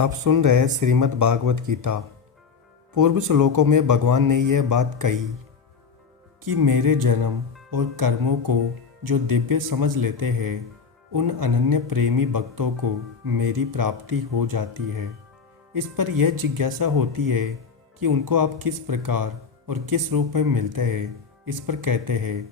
आप सुन रहे हैं श्रीमद् भागवत गीता। पूर्व श्लोकों में भगवान ने यह बात कही कि मेरे जन्म और कर्मों को जो दिव्य समझ लेते हैं उन अनन्य प्रेमी भक्तों को मेरी प्राप्ति हो जाती है। इस पर यह जिज्ञासा होती है कि उनको आप किस प्रकार और किस रूप में मिलते हैं। इस पर कहते हैं,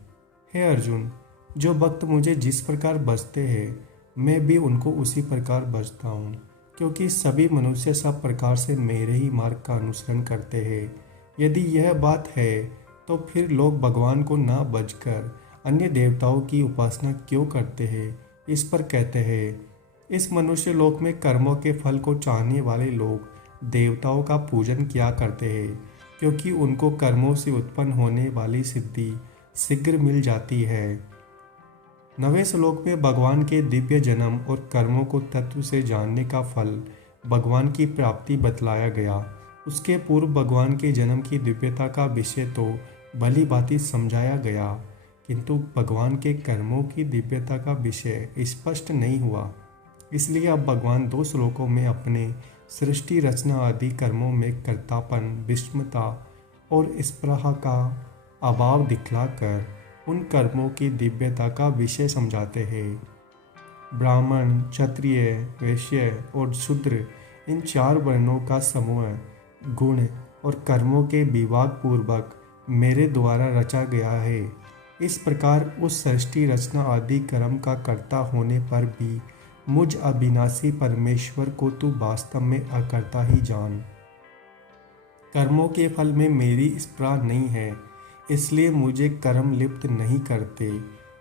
हे अर्जुन, जो भक्त मुझे जिस प्रकार भजते हैं मैं भी उनको उसी प्रकार भजता हूँ, क्योंकि सभी मनुष्य सब प्रकार से मेरे ही मार्ग का अनुसरण करते हैं। यदि यह बात है तो फिर लोग भगवान को ना भजकर अन्य देवताओं की उपासना क्यों करते हैं। इस पर कहते हैं, इस मनुष्य लोक में कर्मों के फल को चाहने वाले लोग देवताओं का पूजन किया करते हैं, क्योंकि उनको कर्मों से उत्पन्न होने वाली सिद्धि शीघ्र मिल जाती है। 9वें श्लोक में भगवान के दिव्य जन्म और कर्मों को तत्व से जानने का फल भगवान की प्राप्ति बतलाया गया। उसके पूर्व भगवान के जन्म की दिव्यता का विषय तो भली भांति समझाया गया, किंतु भगवान के कर्मों की दिव्यता का विषय स्पष्ट नहीं हुआ। इसलिए अब भगवान 2 श्लोकों में अपने सृष्टि रचना आदि कर्मों में कर्तापन, विषमता और स्पृहा का अभाव दिखलाकर उन कर्मों की दिव्यता का विषय समझाते हैं। ब्राह्मण, क्षत्रिय, वैश्य और शूद्र इन 4 वर्णों का समूह गुण और कर्मों के विभाग पूर्वक मेरे द्वारा रचा गया है। इस प्रकार उस सृष्टि रचना आदि कर्म का कर्ता होने पर भी मुझ अविनाशी परमेश्वर को तू वास्तव में अकर्ता ही जान। कर्मों के फल में मेरी स्पृहा नहीं है, इसलिए मुझे कर्म लिप्त नहीं करते।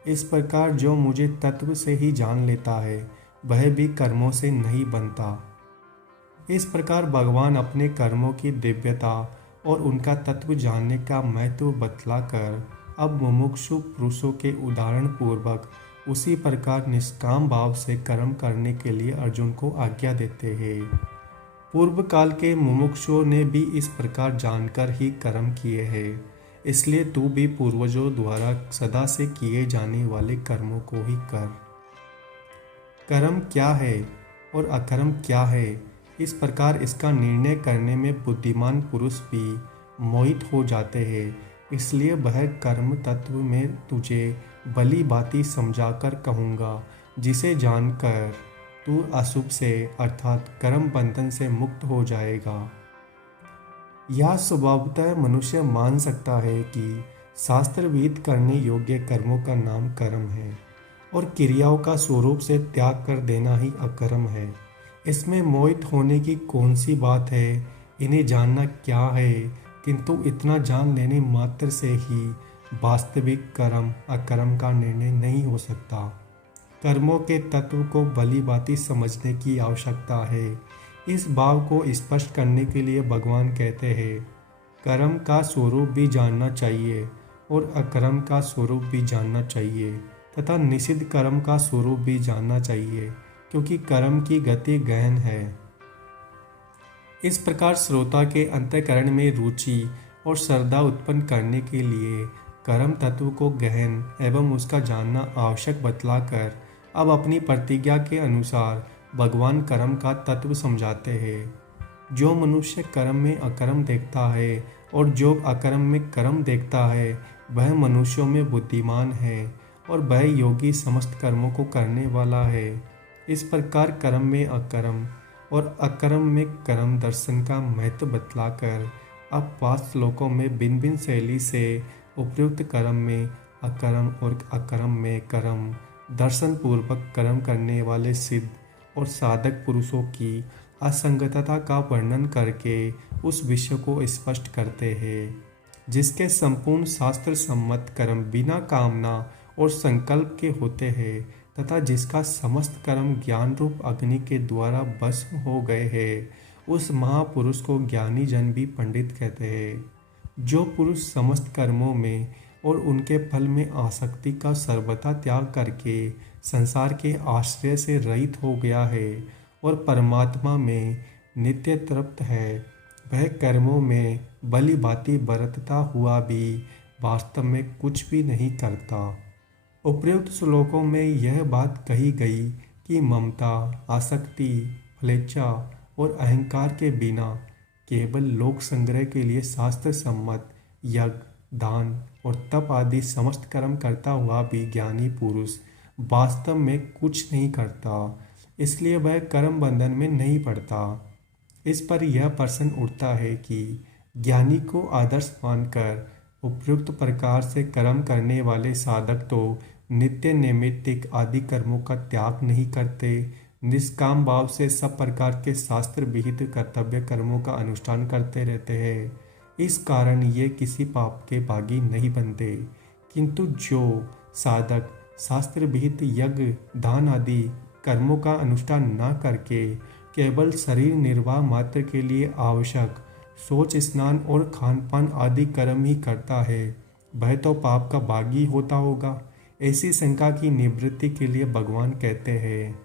इस प्रकार जो मुझे तत्व से ही जान लेता है वह भी कर्मों से नहीं बनता। इस प्रकार भगवान अपने कर्मों की दिव्यता और उनका तत्व जानने का महत्व बतलाकर अब मुमुक्षु पुरुषों के उदाहरण पूर्वक उसी प्रकार निष्काम भाव से कर्म करने के लिए अर्जुन को आज्ञा देते हैं। पूर्व काल के मुमुक्षुओं ने भी इस प्रकार जानकर ही कर्म किए हैं, इसलिए तू भी पूर्वजों द्वारा सदा से किए जाने वाले कर्मों को ही कर। कर्म क्या है और अकर्म क्या है, इस प्रकार इसका निर्णय करने में बुद्धिमान पुरुष भी मोहित हो जाते हैं। इसलिए वह कर्म तत्व में तुझे भली भांति समझाकर कहूँगा, जिसे जानकर तू अशुभ से अर्थात कर्म बंधन से मुक्त हो जाएगा। यह स्वभावतः मनुष्य मान सकता है कि शास्त्र विहित करने योग्य कर्मों का नाम कर्म है और क्रियाओं का स्वरूप से त्याग कर देना ही अकर्म है। इसमें मोहित होने की कौन सी बात है, इन्हें जानना क्या है, किंतु इतना जान लेने मात्र से ही वास्तविक कर्म अकर्म का निर्णय नहीं हो सकता। कर्मों के तत्व को भली भांति समझने की आवश्यकता है। इस भाव को स्पष्ट करने के लिए भगवान कहते हैं, कर्म का स्वरूप भी जानना चाहिए और अकर्म का स्वरूप भी जानना चाहिए तथा निषिद्ध कर्म का स्वरूप भी जानना चाहिए, क्योंकि कर्म की गति गहन है। इस प्रकार श्रोता के अंतःकरण में रुचि और श्रद्धा उत्पन्न करने के लिए कर्म तत्व को गहन एवं उसका जानना आवश्यक बतलाकर अब अपनी प्रतिज्ञा के अनुसार भगवान कर्म का तत्व समझाते हैं। जो मनुष्य कर्म में अकर्म देखता है और जो अकर्म में कर्म देखता है वह मनुष्यों में बुद्धिमान है और वह योगी समस्त कर्मों को करने वाला है। इस प्रकार कर्म में अकर्म और अकर्म में कर्म दर्शन का महत्व बतलाकर अब 5 श्लोकों में भिन्न भिन्न शैली से उपयुक्त कर्म में अकर्म और अकर्म में कर्म दर्शन पूर्वक कर्म करने वाले सिद्ध और साधक पुरुषों की असंगतता का वर्णन करके उस विषय को स्पष्ट करते हैं, जिसके संपूर्ण शास्त्र सम्मत कर्म बिना कामना और संकल्प के होते हैं तथा जिसका समस्त कर्म ज्ञान रूप अग्नि के द्वारा भस्म हो गए हैं। उस महापुरुष को ज्ञानी जन भी पंडित कहते हैं। जो पुरुष समस्त कर्मों में और उनके फल में आसक्ति का सर्वथा त्याग करके संसार के आश्रय से रहित हो गया है और परमात्मा में नित्य तृप्त है, वह कर्मों में भली भांति बरतता हुआ भी वास्तव में कुछ भी नहीं करता। उपयुक्त श्लोकों में यह बात कही गई कि ममता, आसक्ति, फलेच्छा और अहंकार के बिना केवल लोक संग्रह के लिए शास्त्र सम्मत यज्ञ, दान और तप आदि समस्त कर्म करता हुआ भी ज्ञानी पुरुष वास्तव में कुछ नहीं करता, इसलिए वह कर्म बंधन में नहीं पड़ता। इस पर यह प्रश्न उठता है कि ज्ञानी को आदर्श मानकर उपयुक्त प्रकार से कर्म करने वाले साधक तो नित्य नैमित्तिक आदि कर्मों का त्याग नहीं करते, निष्काम भाव से सब प्रकार के शास्त्र विहित कर्तव्य कर्मों का अनुष्ठान करते रहते हैं। इस कारण ये किसी पाप के भागी नहीं बनते। किंतु जो साधक शास्त्र विहित यज्ञ, दान आदि कर्मों का अनुष्ठान न करके केवल शरीर निर्वाह मात्र के लिए आवश्यक शौच, स्नान और खान पान आदि कर्म ही करता है, वह तो पाप का भागी होता होगा। ऐसी शंका की निवृत्ति के लिए भगवान कहते हैं,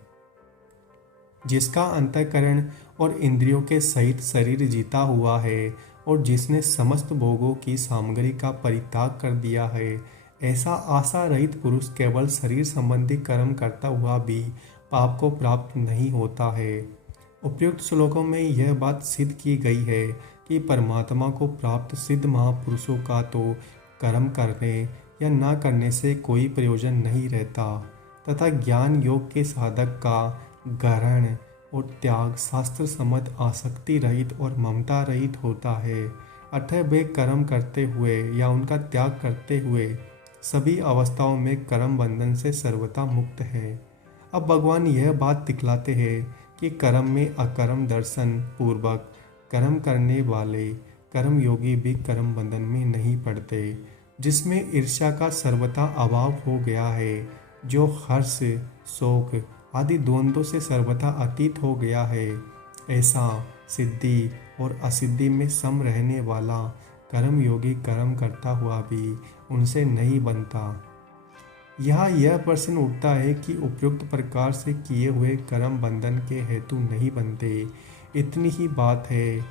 जिसका अंतःकरण और इंद्रियों के सहित शरीर जीता हुआ है और जिसने समस्त भोगों की सामग्री का परित्याग कर दिया है, ऐसा आशा रहित पुरुष केवल शरीर संबंधी कर्म करता हुआ भी पाप को प्राप्त नहीं होता है। उपयुक्त श्लोकों में यह बात सिद्ध की गई है कि परमात्मा को प्राप्त सिद्ध महापुरुषों का तो कर्म करने या न करने से कोई प्रयोजन नहीं रहता, तथा ज्ञान योग के साधक का ग्रहण और त्याग शास्त्र सम्मत आसक्ति रहित और ममता रहित होता है। अतः वे कर्म करते हुए या उनका त्याग करते हुए सभी अवस्थाओं में कर्म बंधन से सर्वथा मुक्त है। अब भगवान यह बात दिखलाते हैं कि कर्म में अकर्म दर्शन पूर्वक कर्म करने वाले कर्म योगी भी कर्म बंधन में नहीं पड़ते, जिसमें ईर्ष्या का सर्वथा अभाव हो गया है, जो हर्ष, शोक आदि द्वंद्वों से सर्वथा अतीत हो गया है। ऐसा सिद्धि और असिद्धि में सम रहने वाला कर्म योगी कर्म करता हुआ भी उनसे नहीं बनता। यहाँ यह प्रश्न उठता है कि उपयुक्त प्रकार से किए हुए कर्म बंधन के हेतु नहीं बनते, इतनी ही बात है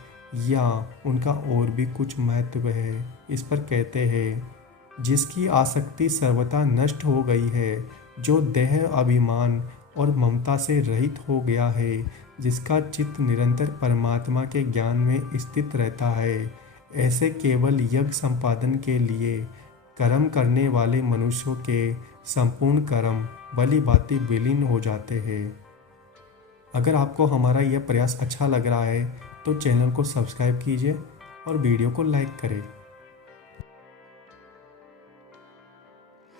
या उनका और भी कुछ महत्व है। इस पर कहते हैं, जिसकी आसक्ति सर्वथा नष्ट हो गई है, जो देह अभिमान और ममता से रहित हो गया है, जिसका चित्त निरंतर परमात्मा के ज्ञान में स्थित रहता है, ऐसे केवल यज्ञ संपादन के लिए कर्म करने वाले मनुष्यों के संपूर्ण कर्म भली भांति विलीन हो जाते हैं। अगर आपको हमारा यह प्रयास अच्छा लग रहा है तो चैनल को सब्सक्राइब कीजिए और वीडियो को लाइक करें।